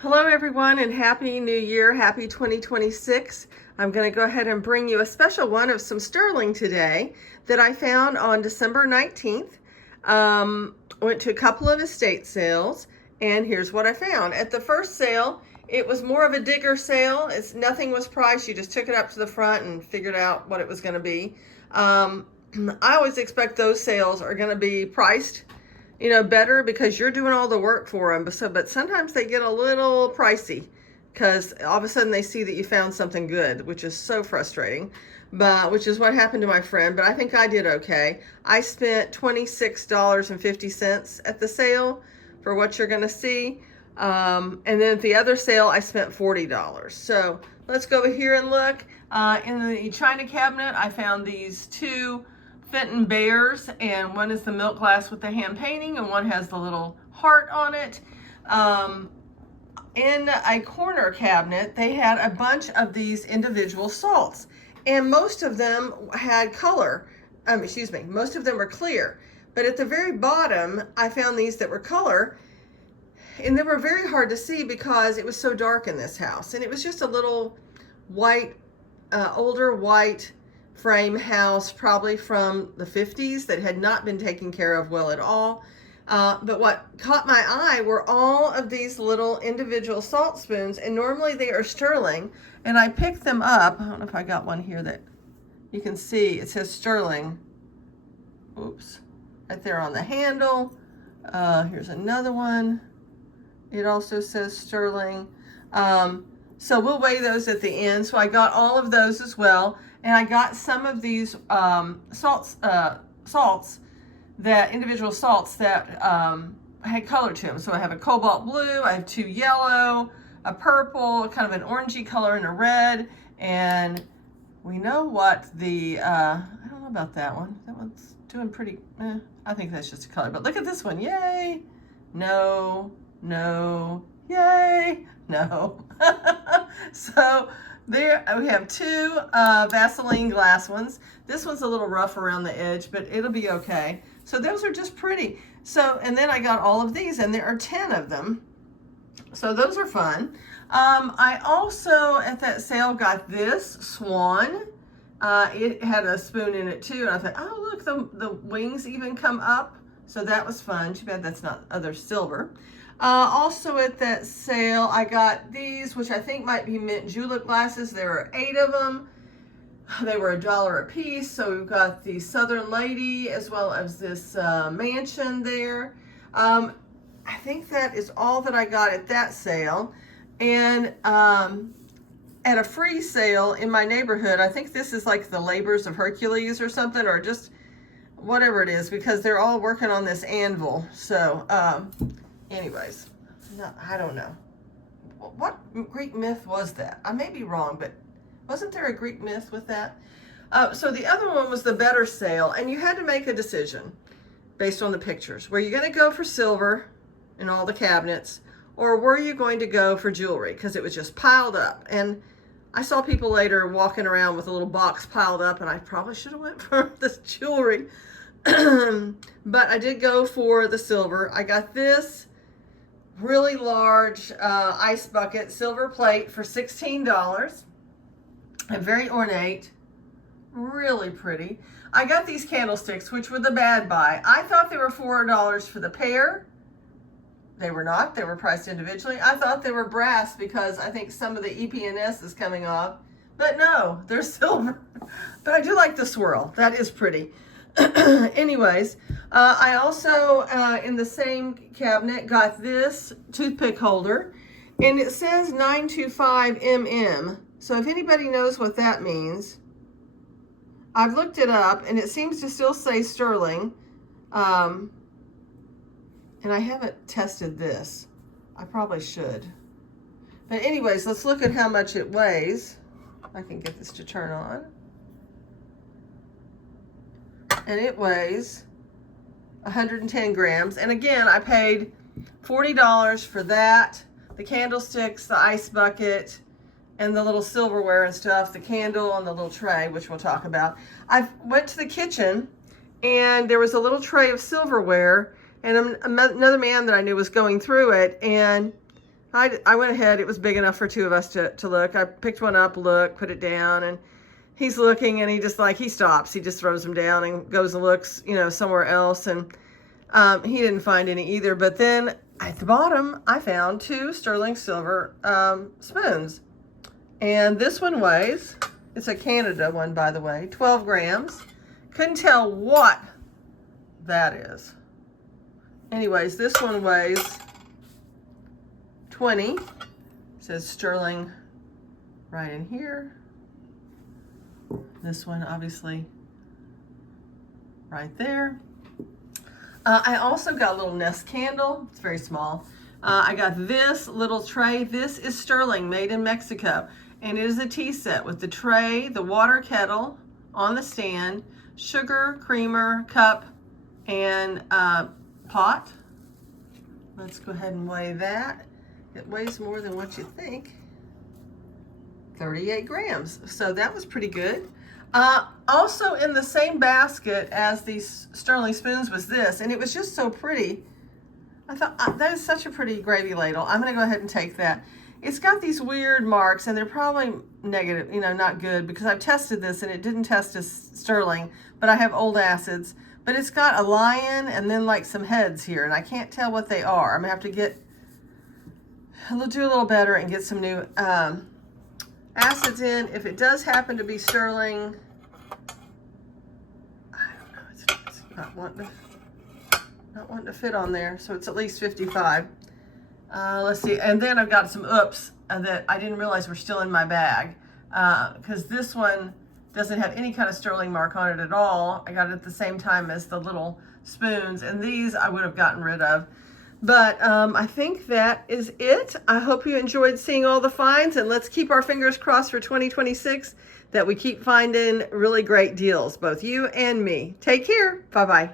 Hello everyone and Happy New Year, Happy 2026. I'm going to go ahead and bring you a special one of some sterling today that I found on December 19th. Went to a couple of estate sales and here's what I found. At the first sale, it was more of a digger sale. Nothing was priced. You just took it up to the front and figured out what it was going to be. I always expect those sales are going to be priced better because you're doing all the work for them. But sometimes they get a little pricey because all of a sudden they see that you found something good, which is so frustrating. Which is what happened to my friend, but I think I did okay. I spent $26.50 at the sale for what you're going to see. And then at the other sale, I spent $40. So let's go over here and look. In the china cabinet, I found these two Fenton bears, and one is the milk glass with the hand painting and one has the little heart on it. In a corner cabinet, they had a bunch of these individual salts, and most of them had color. Most of them were clear, but at the very bottom I found these that were color, and they were very hard to see because it was so dark in this house, and it was just a little white, older white frame house, probably from the 50s, that had not been taken care of well at all. But what caught my eye were all of these little individual salt spoons, and normally they are sterling, and I picked them up. I don't know if I got one here that you can see. It says sterling. Oops. Right there on the handle. Here's another one. It also says sterling. So we'll weigh those at the end. So I got all of those as well. And I got some of these salts, individual salts that had color to them. So I have a cobalt blue, I have two yellow, a purple, kind of an orangey color, and a red. And we know what I don't know about that one. That one's doing pretty, I think that's just a color. But look at this one, yay, no, yay, no. So there we have two Vaseline glass ones. This one's a little rough around the edge, but it'll be okay. So those are just pretty. So, and then I got all of these, and there are 10 of them. So those are fun. I also, at that sale, got this Swan. It had a spoon in it too, and I thought, oh look, the wings even come up. So that was fun. Too bad that's not other silver. Also at that sale, I got these, which I think might be mint julep glasses. There were 8 of them. They were $1 a piece. So we've got the Southern Lady as well as this mansion there. I think that is all that I got at that sale. And at a free sale in my neighborhood, I think this is like the Labors of Hercules or something, or just whatever it is, because they're all working on this anvil. So, anyways, no, I don't know. What Greek myth was that? I may be wrong, but wasn't there a Greek myth with that? So the other one was the better sale, and you had to make a decision based on the pictures. Were you going to go for silver in all the cabinets, or were you going to go for jewelry? Because it was just piled up. And I saw people later walking around with a little box piled up, and I probably should have went for this jewelry. But I did go for the silver. I got this really large ice bucket silver plate for $16, and very ornate, really pretty. I got these candlesticks, which were the bad buy. I thought they were $4 for the pair. They were not. They were priced individually. I thought they were brass because I think some of the EPNS is coming off, but no, they're silver. But I do like the swirl. That is pretty. Anyways, I also, in the same cabinet, got this toothpick holder, and it says 925 mm. So if anybody knows what that means, I've looked it up, and it seems to still say sterling. And I haven't tested this. I probably should. But anyways, let's look at how much it weighs. I can get this to turn on. And it weighs 110 grams. And again, I paid $40 for that, the candlesticks, the ice bucket, and the little silverware and stuff, the candle and the little tray, which we'll talk about. I went to the kitchen, and there was a little tray of silverware, and another man that I knew was going through it, and I went ahead. It was big enough for two of us to look. I picked one up, look, put it down, and he's looking, and he stops. He just throws them down and goes and looks, somewhere else. And he didn't find any either. But then at the bottom, I found two sterling silver spoons. And this one weighs, it's a Canada one, by the way, 12 grams. Couldn't tell what that is. Anyways, this one weighs 20. It says sterling right in here. This one, obviously, right there. I also got a little Nest candle. It's very small. I got this little tray. This is sterling, made in Mexico. And it is a tea set with the tray, the water kettle on the stand, sugar, creamer, cup, and pot. Let's go ahead and weigh that. It weighs more than what you think. 38 grams. So that was pretty good. Also in the same basket as these sterling spoons was this, and it was just so pretty. I thought, that is such a pretty gravy ladle. I'm going to go ahead and take that. It's got these weird marks, and they're probably negative, not good, because I've tested this, and it didn't test as sterling, but I have old acids. But it's got a lion and then like some heads here, and I can't tell what they are. I'm going to have to do a little better and get some new acids in. If it does happen to be sterling, I don't know, it's not wanting to fit on there, so it's at least 55. Let's see, and then I've got some oops that I didn't realize were still in my bag, because this one doesn't have any kind of sterling mark on it at all. I got it at the same time as the little spoons, and these I would have gotten rid of. But I think that is it. I hope you enjoyed seeing all the finds, and let's keep our fingers crossed for 2026 that we keep finding really great deals, both you and me. Take care. Bye-bye.